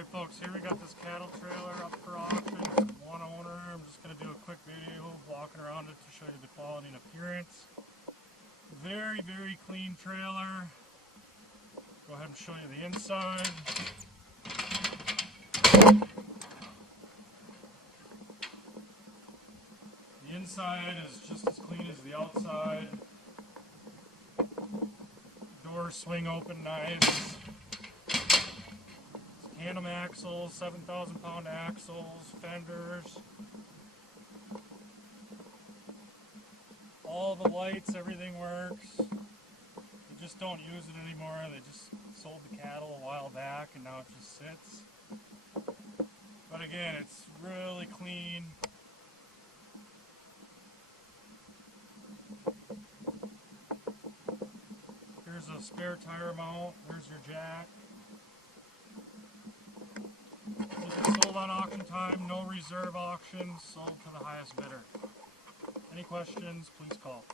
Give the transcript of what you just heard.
Alright folks, here we got this cattle trailer up for auction. It's one owner. I'm just going to do a quick video walking around it to show you the quality and appearance. Very, very clean trailer. Go ahead and show you the inside. The inside is just as clean as the outside. Doors swing open nice. Tandem axles, 7,000 pound axles, fenders. All the lights, everything works. They just don't use it anymore. They just sold the cattle a while back and now it just sits. But again, it's really clean. Here's a spare tire mount. There's your jack. Sold on auction time, no reserve auction, sold to the highest bidder. Any questions, please call.